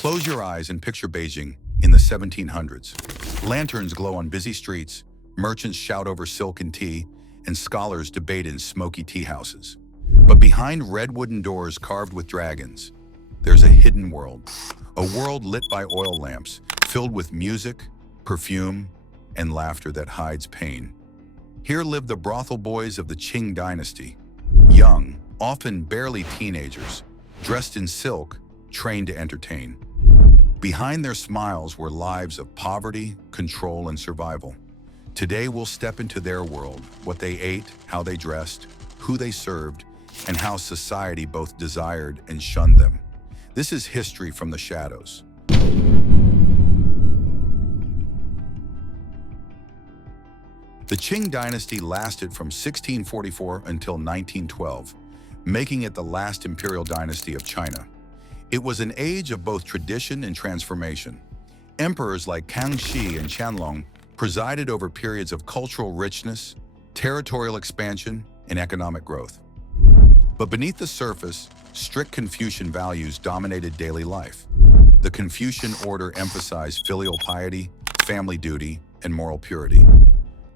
Close your eyes and picture Beijing in the 1700s. Lanterns glow on busy streets, merchants shout over silk and tea, and scholars debate in smoky tea houses. But behind red wooden doors carved with dragons, there's a hidden world. A world lit by oil lamps, filled with music, perfume, and laughter that hides pain. Here live the brothel boys of the Qing Dynasty. Young, often barely teenagers, dressed in silk, trained to entertain. Behind their smiles were lives of poverty, control, and survival. Today we'll step into their world, what they ate, how they dressed, who they served, and how society both desired and shunned them. This is history from the shadows. The Qing Dynasty lasted from 1644 until 1912, making it the last imperial dynasty of China. It was an age of both tradition and transformation. Emperors like Kangxi and Qianlong presided over periods of cultural richness, territorial expansion, and economic growth. But beneath the surface, strict Confucian values dominated daily life. The Confucian order emphasized filial piety, family duty, and moral purity.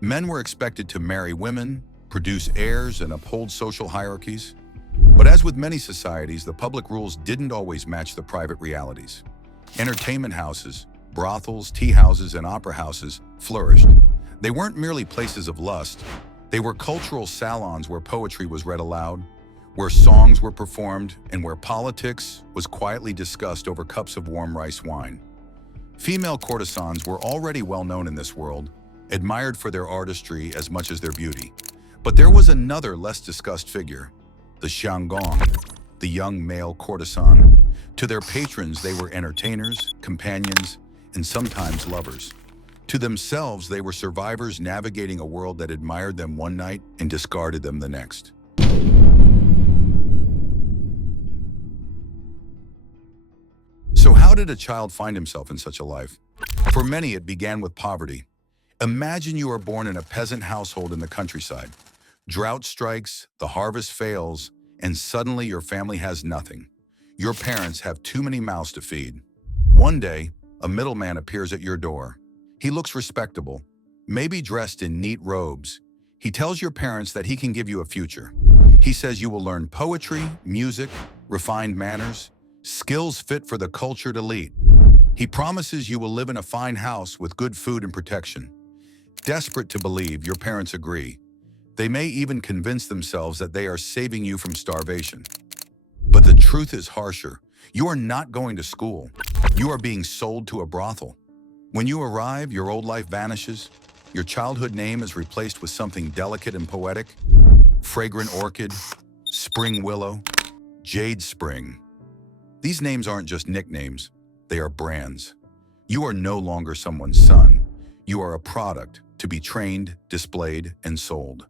Men were expected to marry women, produce heirs, and uphold social hierarchies. But as with many societies, the public rules didn't always match the private realities. Entertainment houses, brothels, tea houses, and opera houses flourished. They weren't merely places of lust. They were cultural salons where poetry was read aloud, where songs were performed, and where politics was quietly discussed over cups of warm rice wine. Female courtesans were already well known in this world, admired for their artistry as much as their beauty. But there was another less discussed figure, the xianggong, the young male courtesan. To their patrons, they were entertainers, companions, and sometimes lovers. To themselves, they were survivors navigating a world that admired them one night and discarded them the next. So how did a child find himself in such a life? For many, it began with poverty. Imagine you are born in a peasant household in the countryside. Drought strikes, the harvest fails, and suddenly your family has nothing. Your parents have too many mouths to feed. One day, a middleman appears at your door. He looks respectable, maybe dressed in neat robes. He tells your parents that he can give you a future. He says you will learn poetry, music, refined manners, skills fit for the cultured elite. He promises you will live in a fine house with good food and protection. Desperate to believe, your parents agree. They may even convince themselves that they are saving you from starvation. But the truth is harsher. You are not going to school. You are being sold to a brothel. When you arrive, your old life vanishes. Your childhood name is replaced with something delicate and poetic. Fragrant orchid, spring willow, jade spring. These names aren't just nicknames. They are brands. You are no longer someone's son. You are a product to be trained, displayed, and sold.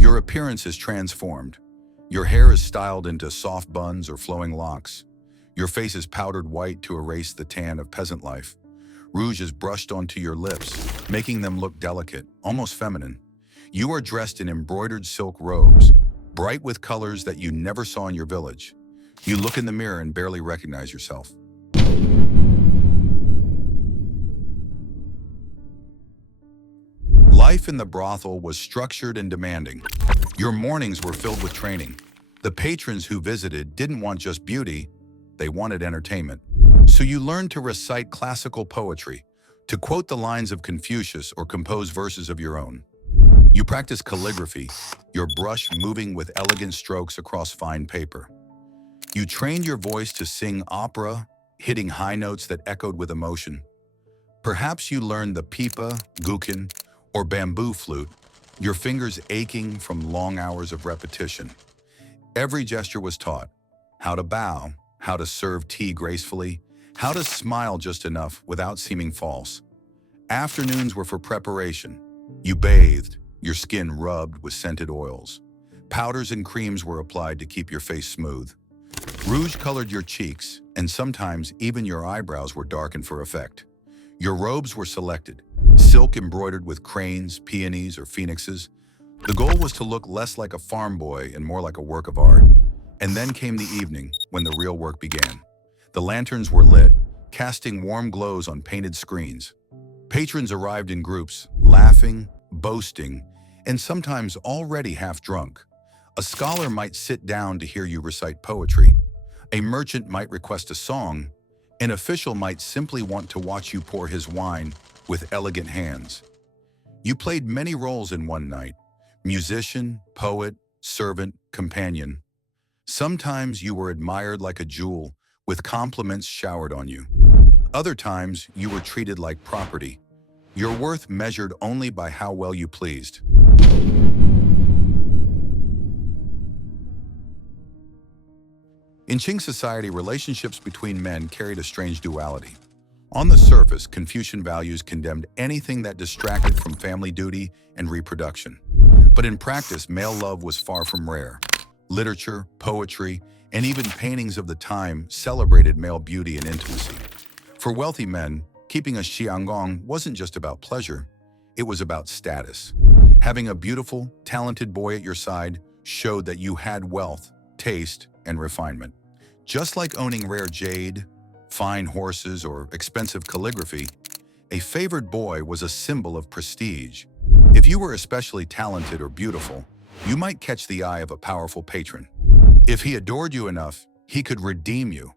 Your appearance is transformed. Your hair is styled into soft buns or flowing locks. Your face is powdered white to erase the tan of peasant life. Rouge is brushed onto your lips, making them look delicate, almost feminine. You are dressed in embroidered silk robes, bright with colors that you never saw in your village. You look in the mirror and barely recognize yourself. Life in the brothel was structured and demanding. Your mornings were filled with training. The patrons who visited didn't want just beauty, they wanted entertainment. So you learned to recite classical poetry, to quote the lines of Confucius or compose verses of your own. You practiced calligraphy, your brush moving with elegant strokes across fine paper. You trained your voice to sing opera, hitting high notes that echoed with emotion. Perhaps you learned the pipa, guqin, or bamboo flute, your fingers aching from long hours of repetition. Every gesture was taught: how to bow, how to serve tea gracefully, how to smile just enough without seeming false. Afternoons were for preparation. You bathed, your skin rubbed with scented oils. Powders and creams were applied to keep your face smooth. Rouge colored your cheeks, and sometimes even your eyebrows were darkened for effect. Your robes were selected, silk embroidered with cranes, peonies, or phoenixes. The goal was to look less like a farm boy and more like a work of art. And then came the evening, when the real work began. The lanterns were lit, casting warm glows on painted screens. Patrons arrived in groups, laughing, boasting, and sometimes already half drunk. A scholar might sit down to hear you recite poetry. A merchant might request a song. An official might simply want to watch you pour his wine with elegant hands. You played many roles in one night: musician, poet, servant, companion. Sometimes you were admired like a jewel, with compliments showered on you. Other times you were treated like property, your worth measured only by how well you pleased. In Qing society, relationships between men carried a strange duality. On the surface, Confucian values condemned anything that distracted from family duty and reproduction. But in practice, male love was far from rare. Literature, poetry, and even paintings of the time celebrated male beauty and intimacy. For wealthy men, keeping a xianggong wasn't just about pleasure, it was about status. Having a beautiful, talented boy at your side showed that you had wealth, taste, and refinement. Just like owning rare jade, fine horses, or expensive calligraphy, a favored boy was a symbol of prestige. If you were especially talented or beautiful, you might catch the eye of a powerful patron. If he adored you enough, he could redeem you,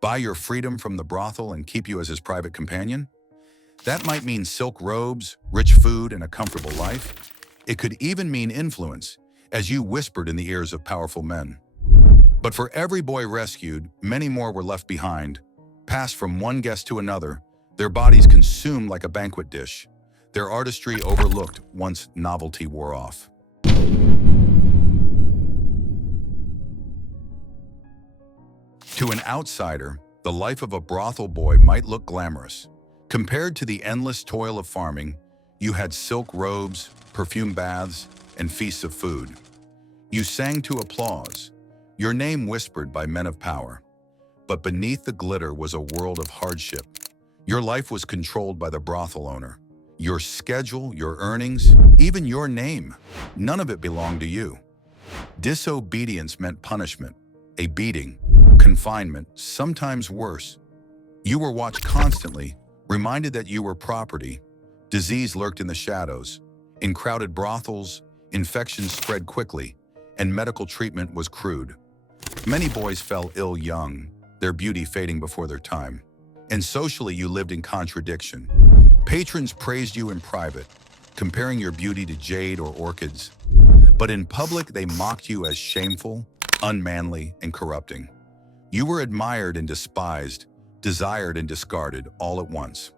buy your freedom from the brothel and keep you as his private companion. That might mean silk robes, rich food, and a comfortable life. It could even mean influence, as you whispered in the ears of powerful men. But for every boy rescued, many more were left behind, passed from one guest to another, their bodies consumed like a banquet dish, their artistry overlooked once novelty wore off. To an outsider, the life of a brothel boy might look glamorous. Compared to the endless toil of farming, you had silk robes, perfume baths, and feasts of food. You sang to applause, your name whispered by men of power. But beneath the glitter was a world of hardship. Your life was controlled by the brothel owner. Your schedule, your earnings, even your name, none of it belonged to you. Disobedience meant punishment, a beating, confinement, sometimes worse. You were watched constantly, reminded that you were property. Disease lurked in the shadows. In crowded brothels, infections spread quickly, and medical treatment was crude. Many boys fell ill young, their beauty fading before their time. And socially, you lived in contradiction. Patrons praised you in private, comparing your beauty to jade or orchids. But in public, they mocked you as shameful, unmanly, and corrupting. You were admired and despised, desired and discarded all at once.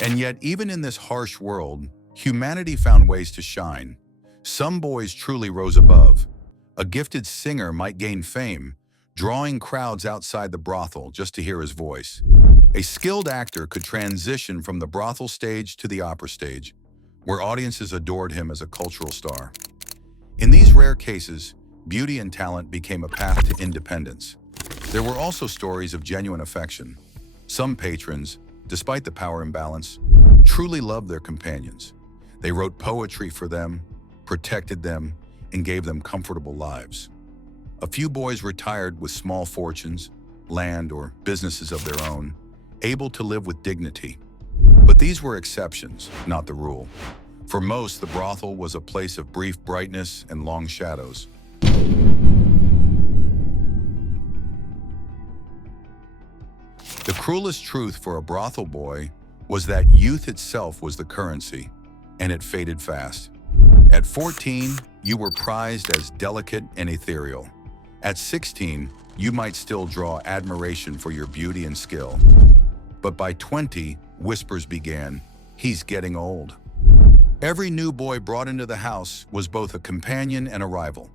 And yet, even in this harsh world, humanity found ways to shine. Some boys truly rose above. A gifted singer might gain fame, drawing crowds outside the brothel just to hear his voice. A skilled actor could transition from the brothel stage to the opera stage, where audiences adored him as a cultural star. In these rare cases, beauty and talent became a path to independence. There were also stories of genuine affection. Some patrons, despite the power imbalance, truly loved their companions. They wrote poetry for them, protected them, and gave them comfortable lives. A few boys retired with small fortunes, land, or businesses of their own, able to live with dignity. But these were exceptions, not the rule. For most, the brothel was a place of brief brightness and long shadows. The cruelest truth for a brothel boy was that youth itself was the currency, and it faded fast. At 14, you were prized as delicate and ethereal. At 16, you might still draw admiration for your beauty and skill. But by 20, whispers began, "He's getting old." Every new boy brought into the house was both a companion and a rival,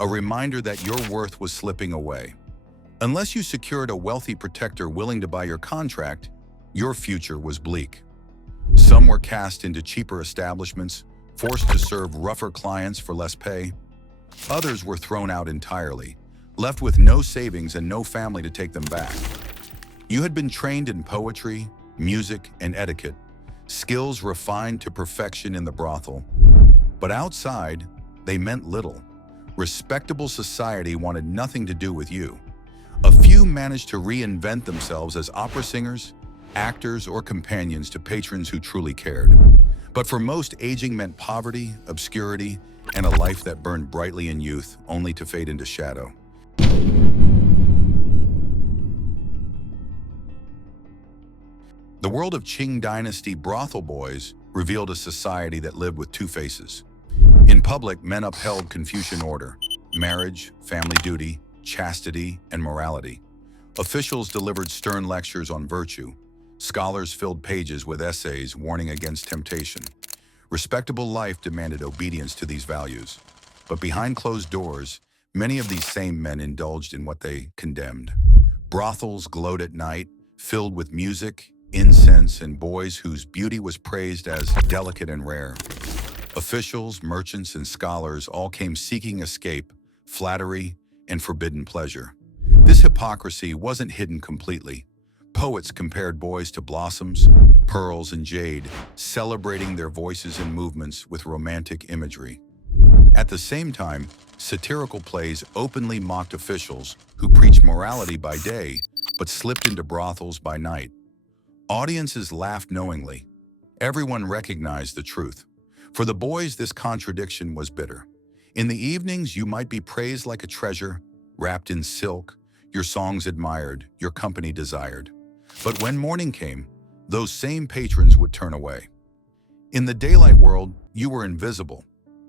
a reminder that your worth was slipping away. Unless you secured a wealthy protector willing to buy your contract, your future was bleak. Some were cast into cheaper establishments, forced to serve rougher clients for less pay. Others were thrown out entirely, left with no savings and no family to take them back. You had been trained in poetry, music, and etiquette, skills refined to perfection in the brothel. But outside, they meant little. Respectable society wanted nothing to do with you. A few managed to reinvent themselves as opera singers, actors, or companions to patrons who truly cared. But for most, aging meant poverty, obscurity, and a life that burned brightly in youth, only to fade into shadow. The world of Qing Dynasty brothel boys revealed a society that lived with two faces. In public, men upheld Confucian order, marriage, family duty, chastity, and morality. Officials delivered stern lectures on virtue. Scholars filled pages with essays warning against temptation. Respectable life demanded obedience to these values. But behind closed doors, many of these same men indulged in what they condemned. Brothels glowed at night, filled with music, incense, and boys whose beauty was praised as delicate and rare. Officials, merchants, and scholars all came seeking escape, flattery, and forbidden pleasure. This hypocrisy wasn't hidden completely. Poets compared boys to blossoms, pearls, and jade, celebrating their voices and movements with romantic imagery. At the same time, satirical plays openly mocked officials who preached morality by day but slipped into brothels by night. Audiences laughed knowingly. Everyone recognized the truth. For the boys, this contradiction was bitter. In the evenings, you might be praised like a treasure, wrapped in silk, your songs admired, your company desired. But when morning came, those same patrons would turn away. In the daylight world, you were invisible,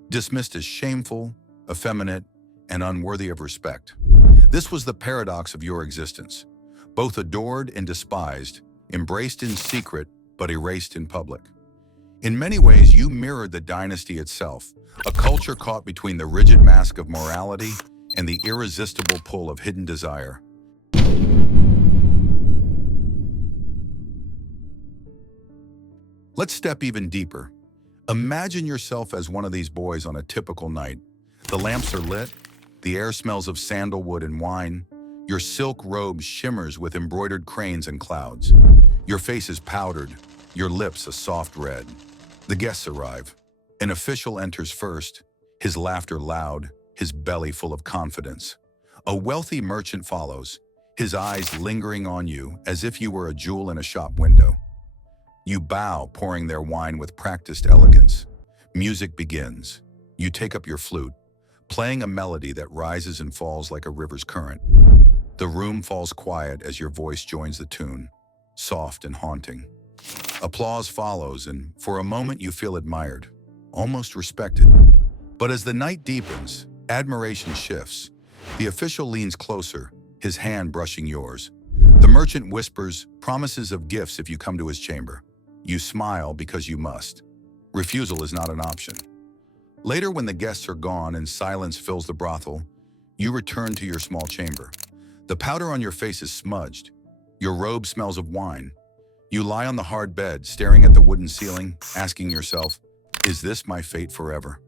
dismissed as shameful, effeminate, and unworthy of respect. This was the paradox of your existence, both adored and despised, embraced in secret but erased in public. In many ways, you mirrored the dynasty itself, a culture caught between the rigid mask of morality and the irresistible pull of hidden desire. Let's step even deeper. Imagine yourself as one of these boys on a typical night. The lamps are lit, the air smells of sandalwood and wine, your silk robe shimmers with embroidered cranes and clouds. Your face is powdered, your lips a soft red. The guests arrive. An official enters first, his laughter loud, his belly full of confidence. A wealthy merchant follows, his eyes lingering on you as if you were a jewel in a shop window. You bow, pouring their wine with practiced elegance. Music begins. You take up your flute, playing a melody that rises and falls like a river's current. The room falls quiet as your voice joins the tune, soft and haunting. Applause follows, and for a moment you feel admired, almost respected. But as the night deepens, admiration shifts. The official leans closer, his hand brushing yours. The merchant whispers promises of gifts if you come to his chamber. You smile because you must. Refusal is not an option. Later, when the guests are gone and silence fills the brothel, you return to your small chamber. The powder on your face is smudged. Your robe smells of wine. You lie on the hard bed, staring at the wooden ceiling, asking yourself, is this my fate forever?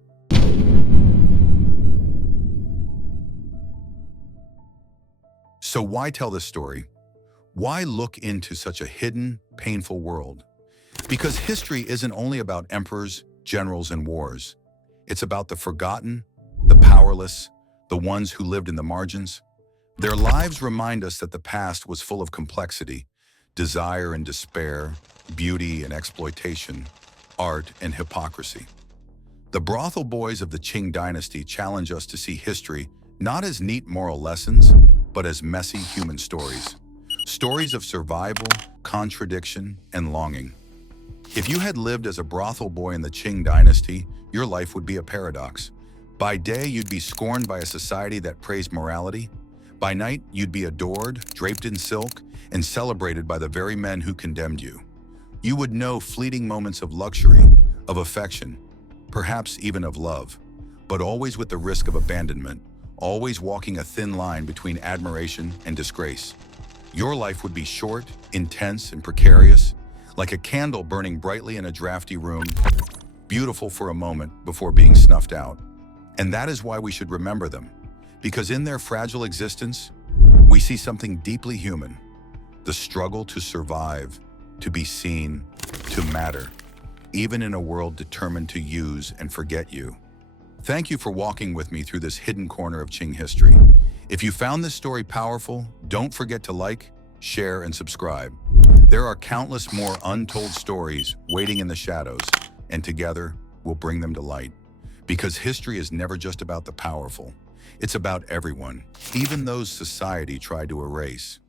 So why tell this story? Why look into such a hidden, painful world? Because history isn't only about emperors, generals, and wars. It's about the forgotten, the powerless, the ones who lived in the margins. Their lives remind us that the past was full of complexity, desire and despair, beauty and exploitation, art and hypocrisy. The brothel boys of the Qing Dynasty challenge us to see history not as neat moral lessons, but as messy human stories. Stories of survival, contradiction, and longing. If you had lived as a brothel boy in the Qing Dynasty, your life would be a paradox. By day, you'd be scorned by a society that praised morality. By night, you'd be adored, draped in silk, and celebrated by the very men who condemned you. You would know fleeting moments of luxury, of affection, perhaps even of love, but always with the risk of abandonment, always walking a thin line between admiration and disgrace. Your life would be short, intense, and precarious, like a candle burning brightly in a drafty room, beautiful for a moment before being snuffed out. And that is why we should remember them, because in their fragile existence, we see something deeply human, the struggle to survive, to be seen, to matter, even in a world determined to use and forget you. Thank you for walking with me through this hidden corner of Qing history. If you found this story powerful, don't forget to like, share, and subscribe. There are countless more untold stories waiting in the shadows, and together, we'll bring them to light. Because history is never just about the powerful. It's about everyone, even those society tried to erase.